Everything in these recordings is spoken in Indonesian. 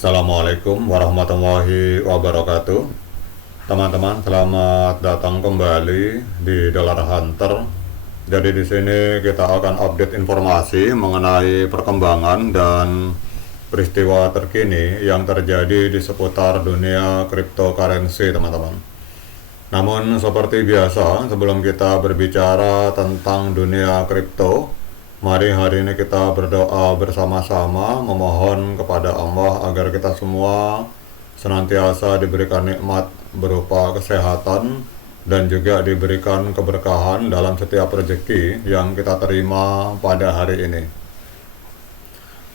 Assalamualaikum warahmatullahi wabarakatuh. Teman-teman, selamat datang kembali di Dollar Hunter. Jadi di sini kita akan update informasi mengenai perkembangan dan peristiwa terkini yang terjadi di seputar dunia cryptocurrency, teman-teman. Namun seperti biasa, sebelum kita berbicara tentang dunia kripto, mari hari ini kita berdoa bersama-sama memohon kepada Allah agar kita semua senantiasa diberikan nikmat berupa kesehatan dan juga diberikan keberkahan dalam setiap rezeki yang kita terima pada hari ini.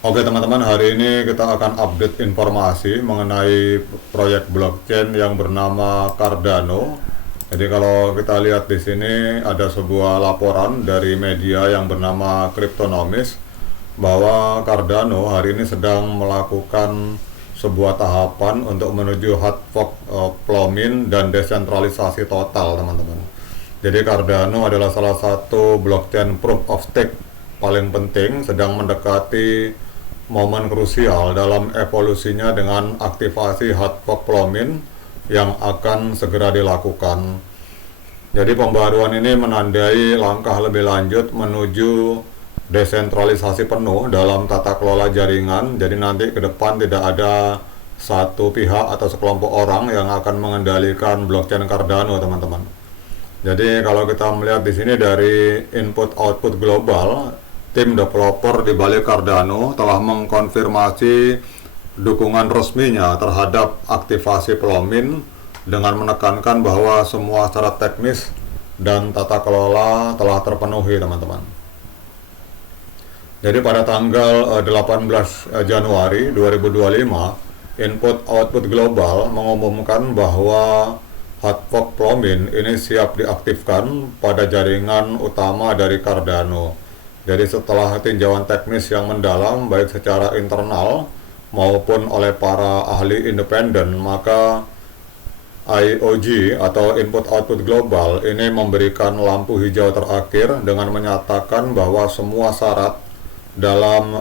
Oke teman-teman, hari ini kita akan update informasi mengenai proyek blockchain yang bernama Cardano. Jadi kalau kita lihat di sini ada sebuah laporan dari media yang bernama Cryptonomist bahwa Cardano hari ini sedang melakukan sebuah tahapan untuk menuju hard fork plomin dan desentralisasi total, teman-teman. Jadi Cardano adalah salah satu blockchain proof of stake paling penting, sedang mendekati momen krusial dalam evolusinya dengan aktivasi hard fork plomin yang akan segera dilakukan. Jadi pembaruan ini menandai langkah lebih lanjut menuju desentralisasi penuh dalam tata kelola jaringan. Jadi nanti ke depan tidak ada satu pihak atau sekelompok orang yang akan mengendalikan blockchain Cardano, teman-teman. Jadi kalau kita melihat di sini dari input output global, tim developer di balik Cardano telah mengkonfirmasi dukungan resminya terhadap aktivasi plomin dengan menekankan bahwa semua syarat teknis dan tata kelola telah terpenuhi, teman-teman. Jadi pada tanggal 18 Januari 2025, input output global mengumumkan bahwa hard fork plomin ini siap diaktifkan pada jaringan utama dari Cardano. Jadi setelah tinjauan teknis yang mendalam baik secara internal maupun oleh para ahli independen, maka IOG atau Input Output Global ini memberikan lampu hijau terakhir dengan menyatakan bahwa semua syarat dalam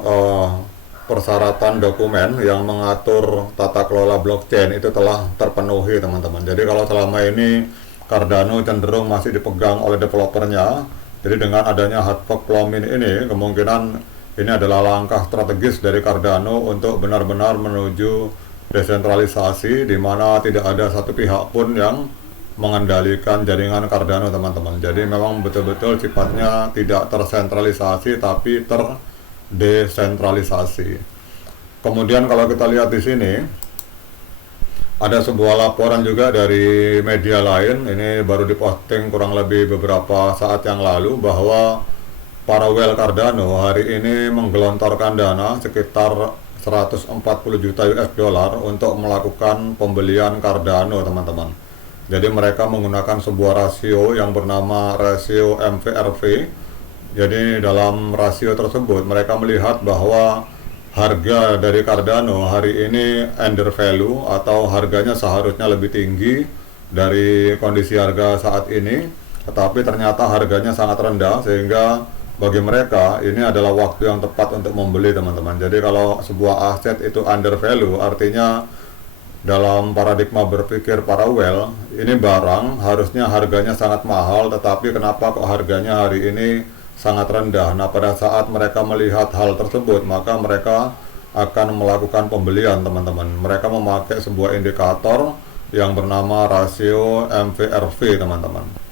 persyaratan dokumen yang mengatur tata kelola blockchain itu telah terpenuhi, teman-teman. Jadi kalau selama ini Cardano cenderung masih dipegang oleh developernya, jadi dengan adanya hard fork plomin ini kemungkinan ini adalah langkah strategis dari Cardano untuk benar-benar menuju desentralisasi di mana tidak ada satu pihak pun yang mengendalikan jaringan Cardano, teman-teman. Jadi memang betul-betul sifatnya tidak tersentralisasi tapi terdesentralisasi. Kemudian kalau kita lihat di sini ada sebuah laporan juga dari media lain, ini baru diposting kurang lebih beberapa saat yang lalu, bahwa para whale Cardano hari ini menggelontorkan dana sekitar 140 juta US dollar untuk melakukan pembelian Cardano, teman-teman. Jadi mereka menggunakan sebuah rasio yang bernama rasio MVRV. Jadi dalam rasio tersebut mereka melihat bahwa harga dari Cardano hari ini under value atau harganya seharusnya lebih tinggi dari kondisi harga saat ini, tetapi ternyata harganya sangat rendah sehingga bagi mereka ini adalah waktu yang tepat untuk membeli, teman-teman. Jadi kalau sebuah aset itu under value, artinya dalam paradigma berpikir para whale, ini barang harusnya harganya sangat mahal, tetapi kenapa kok harganya hari ini sangat rendah? Nah, pada saat mereka melihat hal tersebut, maka mereka akan melakukan pembelian, teman-teman. Mereka memakai sebuah indikator yang bernama rasio MVRV, teman-teman.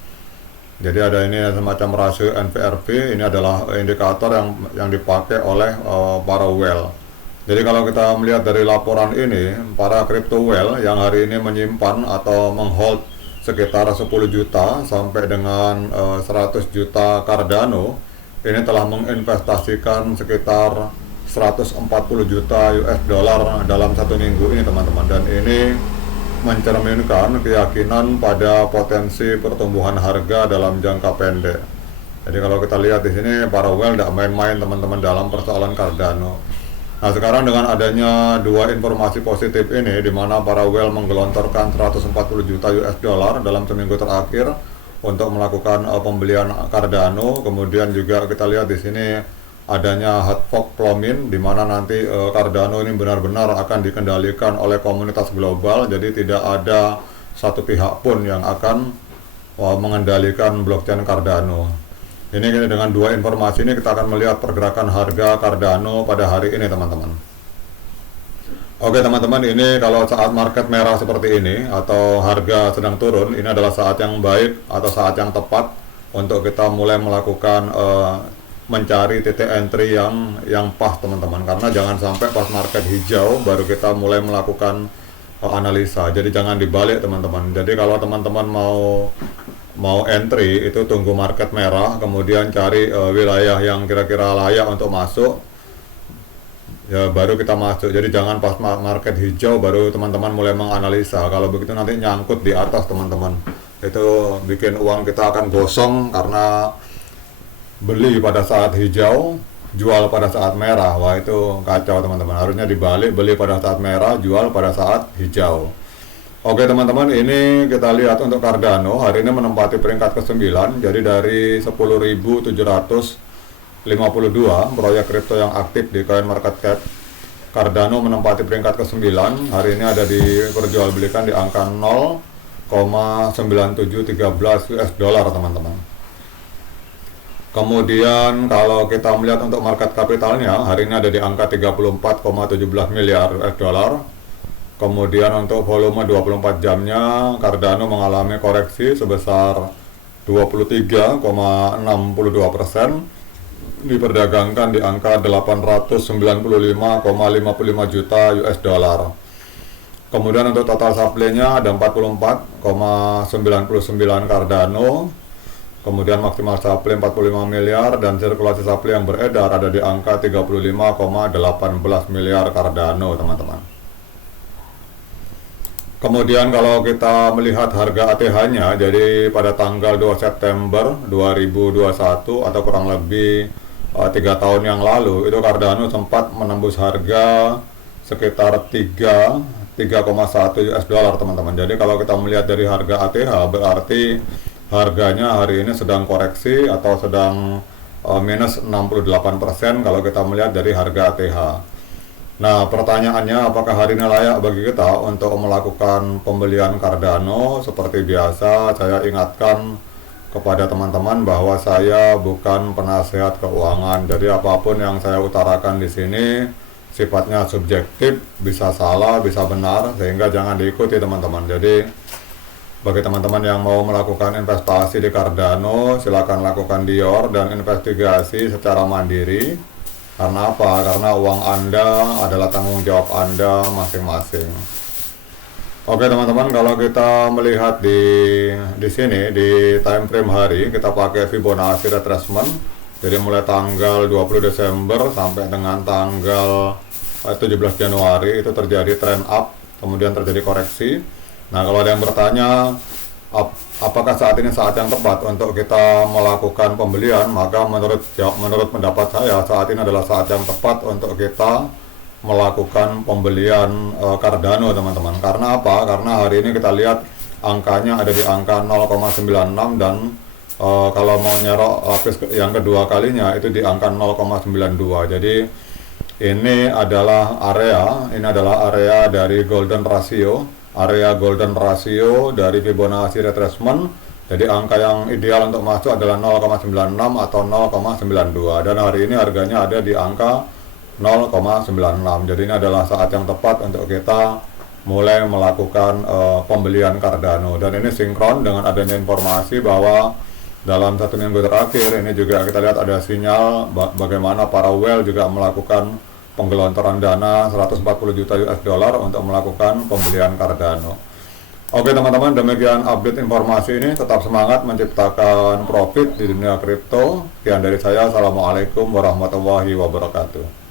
Jadi ada ini semacam rasio MVRV, ini adalah indikator yang dipakai oleh para whale. Jadi kalau kita melihat dari laporan ini, para crypto whale yang hari ini menyimpan atau menghold sekitar 10 juta sampai dengan 100 juta Cardano, ini telah menginvestasikan sekitar 140 juta US dollar dalam satu minggu ini, teman-teman. Dan ini mencerminkan keyakinan pada potensi pertumbuhan harga dalam jangka pendek. Jadi kalau kita lihat di sini para whale tidak main-main, teman-teman, dalam persoalan Cardano. Nah, sekarang dengan adanya dua informasi positif ini, di mana para whale menggelontorkan 140 juta US dollar dalam seminggu terakhir untuk melakukan pembelian Cardano, kemudian juga kita lihat di sini adanya hard fork Plomin, di mana nanti Cardano ini benar-benar akan dikendalikan oleh komunitas global, jadi tidak ada satu pihak pun yang akan mengendalikan blockchain Cardano. Ini dengan dua informasi ini kita akan melihat pergerakan harga Cardano pada hari ini, teman-teman. Oke teman-teman, ini kalau saat market merah seperti ini atau harga sedang turun, ini adalah saat yang baik atau saat yang tepat untuk kita mulai melakukan mencari titik entry yang pas, teman-teman. Karena jangan sampai pas market hijau baru kita mulai melakukan analisa. Jadi jangan dibalik, teman-teman. Jadi kalau teman-teman mau entry itu tunggu market merah, kemudian cari wilayah yang kira-kira layak untuk masuk, ya baru kita masuk. Jadi jangan pas market hijau baru teman-teman mulai menganalisa. Kalau begitu nanti nyangkut di atas, teman-teman. Itu bikin uang kita akan gosong karena beli pada saat hijau, jual pada saat merah. Wah, itu kacau, teman-teman. Harusnya dibalik, beli pada saat merah, jual pada saat hijau. Oke teman-teman, ini kita lihat untuk Cardano hari ini menempati peringkat ke-9. Jadi dari 10.752 proyek kripto yang aktif di CoinMarketCap, Cardano menempati peringkat ke-9. Hari ini ada diperjualbelikan di angka 0,9713 US dollar, teman-teman. Kemudian kalau kita melihat untuk market kapitalnya, hari ini ada di angka 34,17 miliar US dollar. Kemudian untuk volume 24 jamnya, Cardano mengalami koreksi sebesar 23,62%, diperdagangkan di angka 895,55 juta US dollar. Kemudian untuk total supply-nya ada 44,99 Cardano. Kemudian maksimal supply 45 miliar dan sirkulasi supply yang beredar ada di angka 35,18 miliar Cardano, teman-teman. Kemudian kalau kita melihat harga ATH-nya, jadi pada tanggal 2 September 2021 atau kurang lebih 3 tahun yang lalu, itu Cardano sempat menembus harga sekitar 3,1 US dollar, teman-teman. Jadi kalau kita melihat dari harga ATH, berarti harganya hari ini sedang koreksi atau sedang minus 68% kalau kita melihat dari harga ATH. Nah, pertanyaannya, apakah hari ini layak bagi kita untuk melakukan pembelian Cardano? Seperti biasa, saya ingatkan kepada teman-teman bahwa saya bukan penasehat keuangan. Jadi apapun yang saya utarakan di sini sifatnya subjektif, bisa salah, bisa benar, sehingga jangan diikuti, teman-teman. Jadi bagi teman-teman yang mau melakukan investasi di Cardano, silakan lakukan dior dan investigasi secara mandiri. Karena apa? Karena uang Anda adalah tanggung jawab Anda masing-masing. Oke teman-teman, kalau kita melihat di sini di time frame hari, kita pakai Fibonacci retracement. Jadi mulai tanggal 20 Desember sampai dengan tanggal 17 Januari itu terjadi trend up, kemudian terjadi koreksi. Nah, kalau ada yang bertanya apakah saat ini saat yang tepat untuk kita melakukan pembelian, maka menurut pendapat saya saat ini adalah saat yang tepat untuk kita melakukan pembelian Cardano, teman-teman. Karena apa? Karena hari ini kita lihat angkanya ada di angka 0,96 dan kalau mau nyerok lapis yang kedua kalinya itu di angka 0,92. Jadi ini adalah area dari golden ratio. Area golden ratio dari Fibonacci retracement. Jadi angka yang ideal untuk masuk adalah 0,96 atau 0,92 dan hari ini harganya ada di angka 0,96. Jadi ini adalah saat yang tepat untuk kita mulai melakukan pembelian Cardano, dan ini sinkron dengan adanya informasi bahwa dalam 1 minggu terakhir ini juga kita lihat ada sinyal bagaimana para whale juga melakukan penggelontoran dana 140 juta US dollar untuk melakukan pembelian Cardano. Oke teman-teman, demikian update informasi ini. Tetap semangat menciptakan profit di dunia kripto. Sekian dari saya. Assalamualaikum warahmatullahi wabarakatuh.